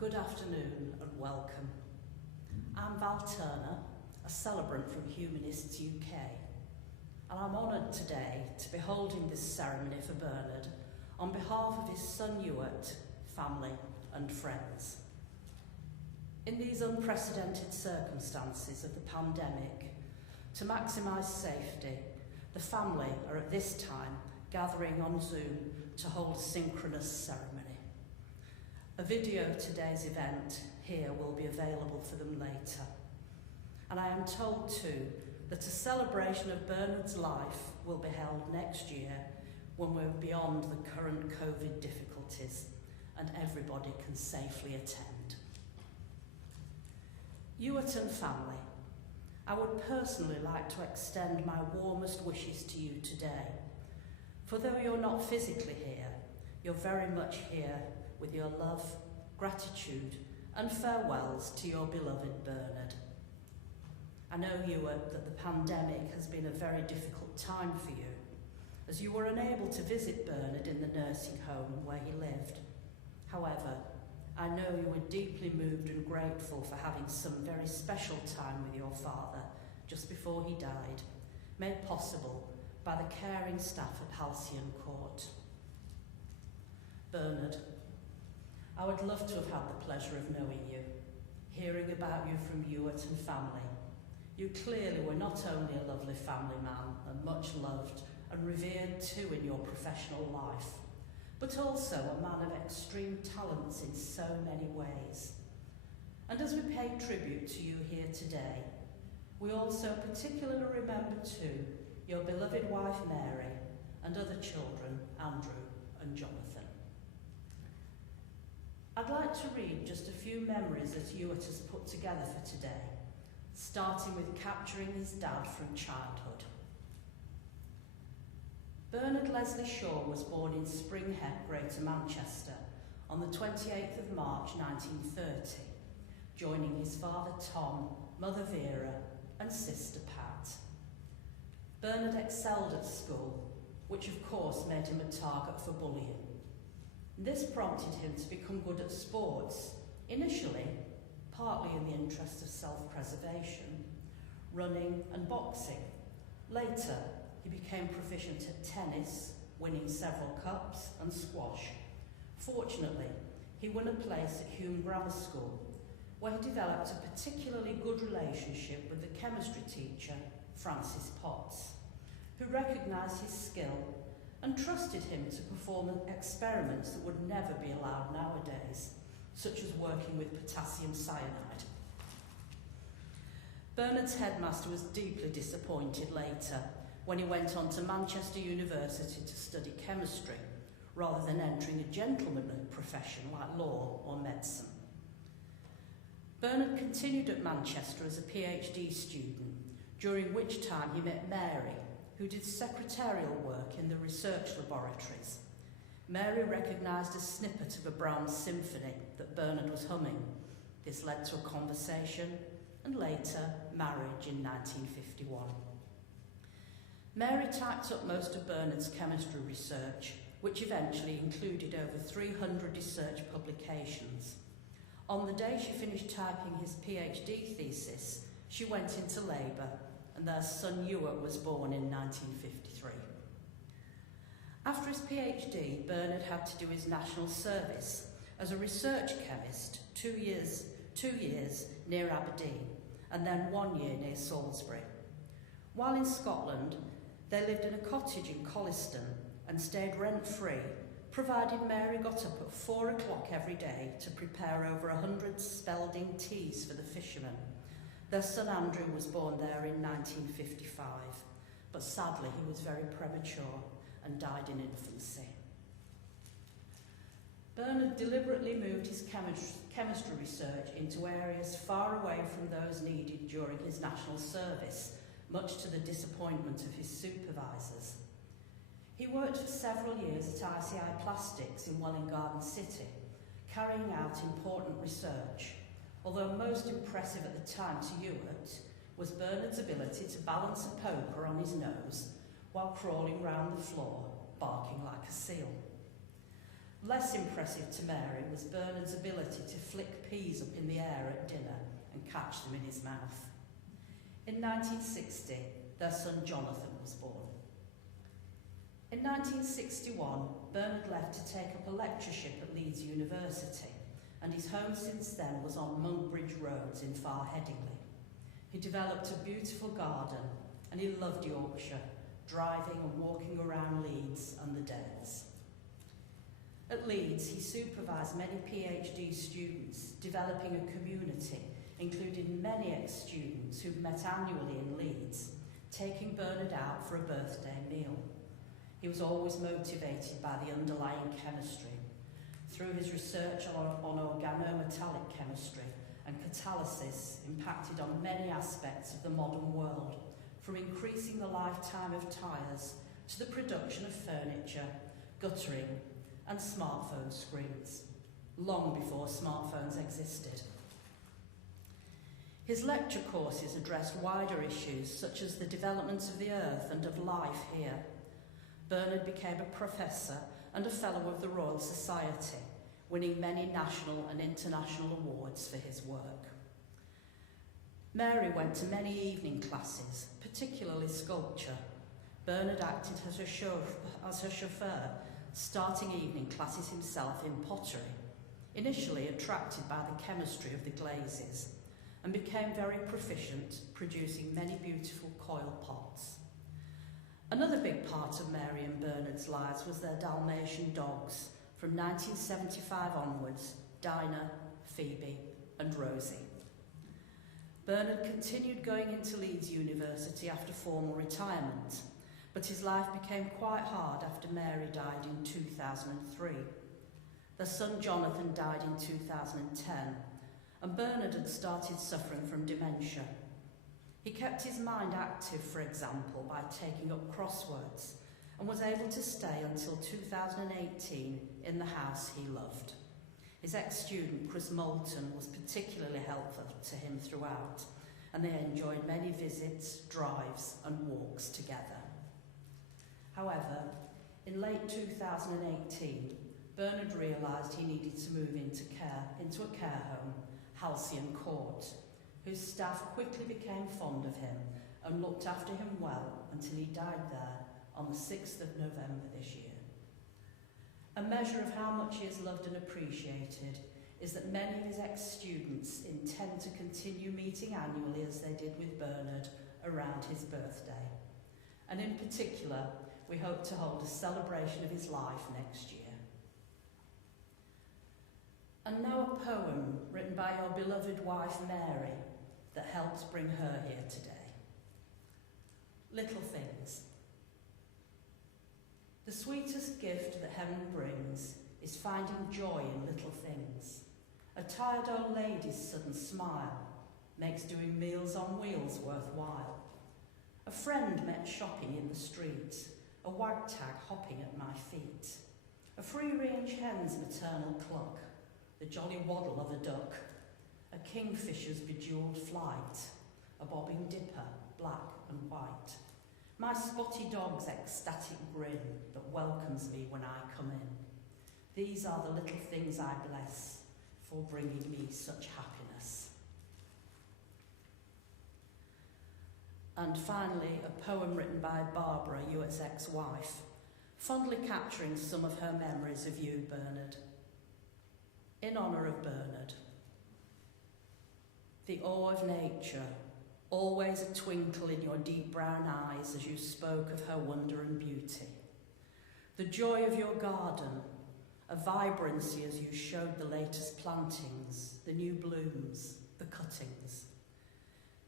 Good afternoon and welcome. I'm Val Turner, a celebrant from Humanists UK, and I'm honoured today to be holding this ceremony for Bernard on behalf of his son Ewart, family and friends. In these unprecedented circumstances of the pandemic, to maximise safety, the family are at this time gathering on Zoom to hold a synchronous ceremony. A video of today's event here will be available for them later. And I am told too that a celebration of Bernard's life will be held next year when we're beyond the current COVID difficulties and everybody can safely attend. Ewart and family, I would personally like to extend my warmest wishes to you today. For though you're not physically here, you're very much here with your love, gratitude and farewells to your beloved Bernard. I know, Ewart, that the pandemic has been a very difficult time for you, as you were unable to visit Bernard in the nursing home where he lived. However, I know you were deeply moved and grateful for having some very special time with your father just before he died, made possible by the caring staff at Halcyon Court. Bernard, I would love to have had the pleasure of knowing you, hearing about you from Ewart and family. You clearly were not only a lovely family man and much loved and revered too in your professional life, but also a man of extreme talents in so many ways. And as we pay tribute to you here today, we also particularly remember too your beloved wife Mary and other children, Andrew and Jonathan. I'd like to read just a few memories that Ewart has put together for today, starting with capturing his dad from childhood. Bernard Leslie Shaw was born in Spring Head, Greater Manchester, on the 28th of March 1930, joining his father Tom, mother Vera and sister Pat. Bernard excelled at school, which of course made him a target for bullying. This prompted him to become good at sports, initially partly in the interest of self-preservation, running and boxing. Later, he became proficient at tennis, winning several cups, and squash. Fortunately, he won a place at Hume Grammar School, where he developed a particularly good relationship with the chemistry teacher, Francis Potts, who recognised his skill and trusted him to perform experiments that would never be allowed nowadays, such as working with potassium cyanide. Bernard's headmaster was deeply disappointed later when he went on to Manchester University to study chemistry, rather than entering a gentlemanly profession like law or medicine. Bernard continued at Manchester as a PhD student, during which time he met Mary, who did secretarial work in the research laboratories. Mary recognised a snippet of a Brahms symphony that Bernard was humming. This led to a conversation and later marriage in 1951. Mary typed up most of Bernard's chemistry research, which eventually included over 300 research publications. On the day she finished typing his PhD thesis, she went into labour, and their son Ewart was born in 1953. After his PhD, Bernard had to do his national service as a research chemist, two years near Aberdeen, and then 1 year near Salisbury. While in Scotland, they lived in a cottage in Colliston and stayed rent-free, provided Mary got up at 4 o'clock every day to prepare over 100 Spalding teas for the fishermen. Their son Andrew was born there in 1955, but sadly he was very premature and died in infancy. Bernard deliberately moved his chemistry research into areas far away from those needed during his national service, much to the disappointment of his supervisors. He worked for several years at ICI Plastics in Welwyn Garden City, carrying out important research, although most impressive at the time to Ewart was Bernard's ability to balance a poker on his nose while crawling round the floor, barking like a seal. Less impressive to Mary was Bernard's ability to flick peas up in the air at dinner and catch them in his mouth. In 1960, their son Jonathan was born. In 1961, Bernard left to take up a lectureship at Leeds University, and his home since then was on Monkbridge Roads in Far Headingley. He developed a beautiful garden, and he loved Yorkshire, driving and walking around Leeds and the Dales. At Leeds, he supervised many PhD students, developing a community, including many ex-students who met annually in Leeds, taking Bernard out for a birthday meal. He was always motivated by the underlying chemistry. Through his research on organometallic chemistry and catalysis impacted on many aspects of the modern world, from increasing the lifetime of tyres to the production of furniture, guttering, and smartphone screens, long before smartphones existed. His lecture courses addressed wider issues such as the development of the earth and of life here. Bernard became a professor and a fellow of the Royal Society, winning many national and international awards for his work. Mary went to many evening classes, particularly sculpture. Bernard acted as her chauffeur, starting evening classes himself in pottery, initially attracted by the chemistry of the glazes, and became very proficient, producing many beautiful coil pots. Another big part of Mary and Bernard's lives was their Dalmatian dogs, from 1975 onwards, Dinah, Phoebe and Rosie. Bernard continued going into Leeds University after formal retirement, but his life became quite hard after Mary died in 2003. Their son Jonathan died in 2010, and Bernard had started suffering from dementia. He kept his mind active, for example, by taking up crosswords, and was able to stay until 2018 in the house he loved. His ex-student, Chris Moulton, was particularly helpful to him throughout, and they enjoyed many visits, drives, and walks together. However, in late 2018, Bernard realised he needed to move into a care home, Halcyon Court, whose staff quickly became fond of him and looked after him well until he died there on the 6th of November this year. A measure of how much he is loved and appreciated is that many of his ex-students intend to continue meeting annually as they did with Bernard around his birthday. And in particular, we hope to hold a celebration of his life next year. And now a poem written by your beloved wife Mary that helps bring her here today. Little Things. The sweetest gift that heaven brings is finding joy in little things. A tired old lady's sudden smile makes doing meals on wheels worthwhile. A friend met shopping in the street, a wagtag hopping at my feet. A free-range hen's maternal cluck, the jolly waddle of a duck, a kingfisher's bejewelled flight, a bobbing dipper, black and white. My spotty dog's ecstatic grin that welcomes me when I come in. These are the little things I bless for bringing me such happiness. And finally, a poem written by Barbara, Ewart's ex-wife, fondly capturing some of her memories of you, Bernard. In honour of Bernard. The awe of nature, always a twinkle in your deep brown eyes as you spoke of her wonder and beauty. The joy of your garden, a vibrancy as you showed the latest plantings, the new blooms, the cuttings.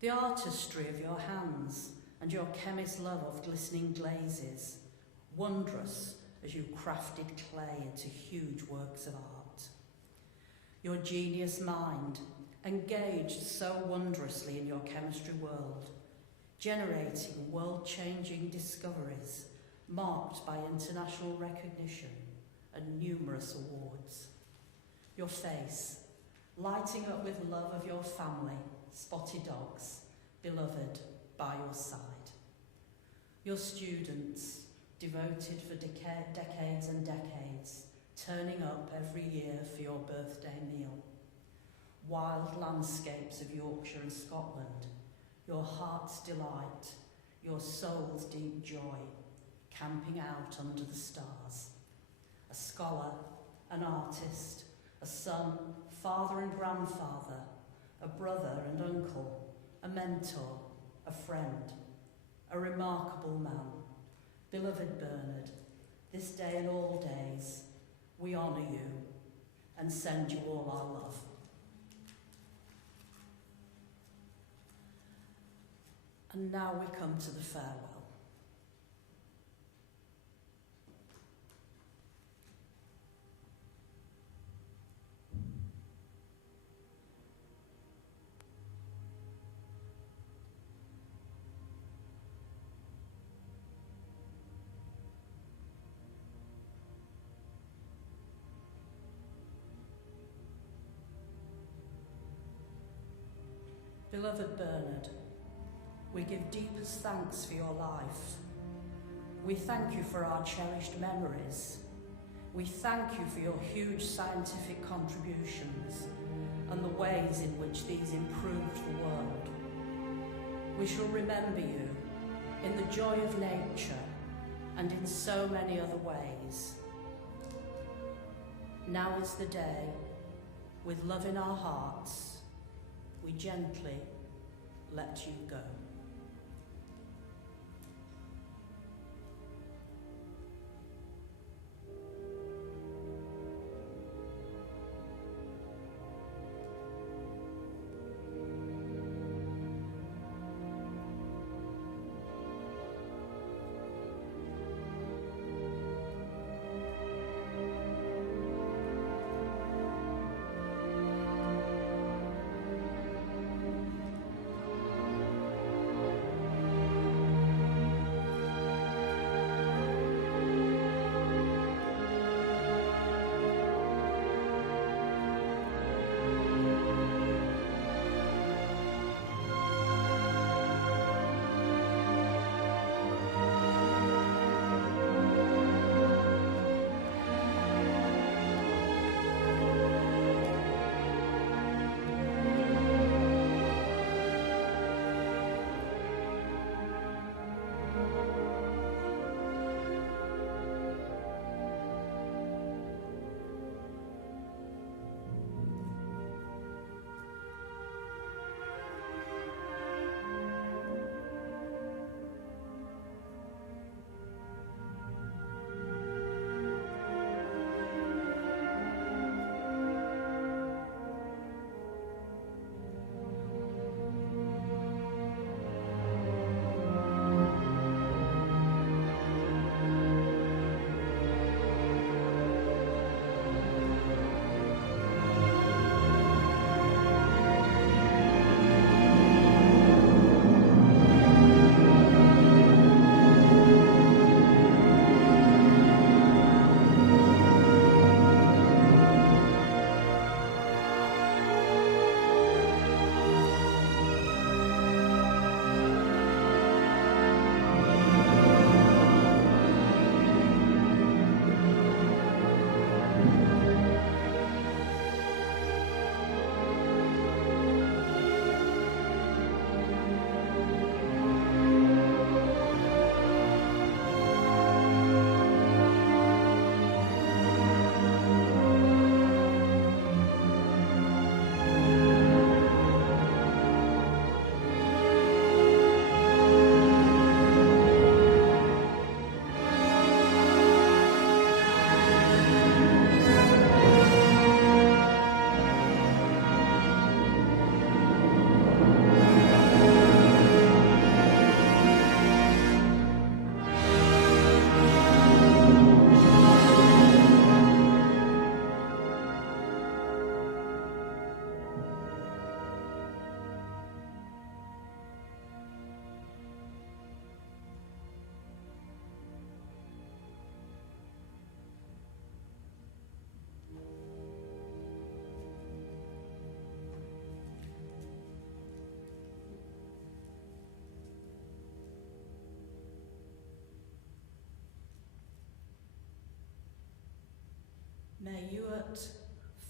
The artistry of your hands and your chemist's love of glistening glazes, wondrous as you crafted clay into huge works of art. Your genius mind, engaged so wondrously in your chemistry world, generating world-changing discoveries marked by international recognition and numerous awards. Your face, lighting up with love of your family, spotty dogs, beloved by your side. Your students, devoted for decades and decades, turning up every year for your birthday meal. Wild landscapes of Yorkshire and Scotland, your heart's delight, your soul's deep joy, camping out under the stars. A scholar, an artist, a son, father and grandfather, a brother and uncle, a mentor, a friend, a remarkable man. Beloved Bernard, this day and all days, we honour you and send you all our love. And now we come to the farewell. Beloved Bernard, we give deepest thanks for your life. We thank you for our cherished memories. We thank you for your huge scientific contributions and the ways in which these improved the world. We shall remember you in the joy of nature and in so many other ways. Now is the day, with love in our hearts, we gently let you go. May Ewart,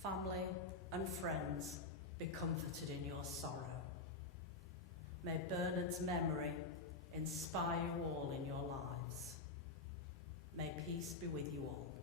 family and friends be comforted in your sorrow. May Bernard's memory inspire you all in your lives. May peace be with you all.